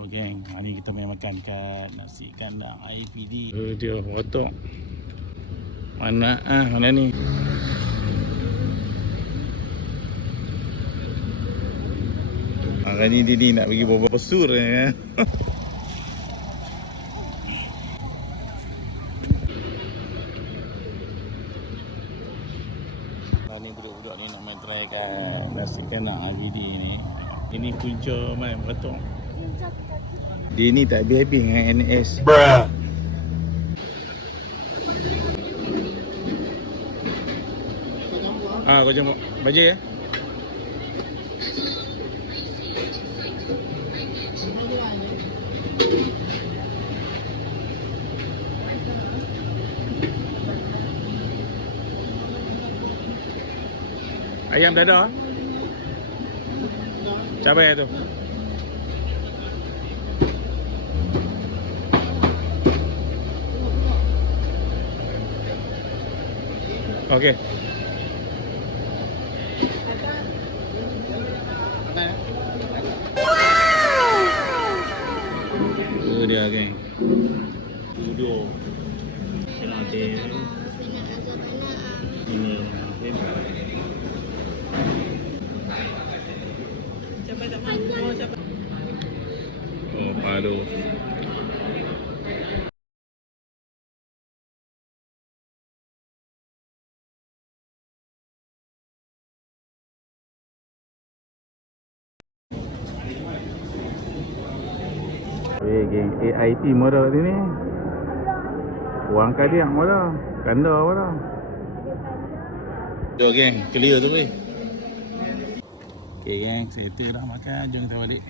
So geng, hari ni kita main makan kat nasi kandang IPD. Dia potong. Mana ni? Hari ni Didi nak pergi bawa pesur ya. Ni budak-budak ni nak main try kat nasi kandang IPD ni. Ini punca main potong. Dia ni tak habis-habis dengan NS. Bruh. Kau jemput baju ya? Ayam dada. Cabai tu. Okey. Itu dia geng. Duduk. Penanti. Ini. Siapa tak mahu? Siapa? Oh, padu. Geng, AIT murah kat sini. Wang kadiang murah. Kanda murah. Jom geng, clear tu weh. Okay geng, settle dah makan. Jom kita balik.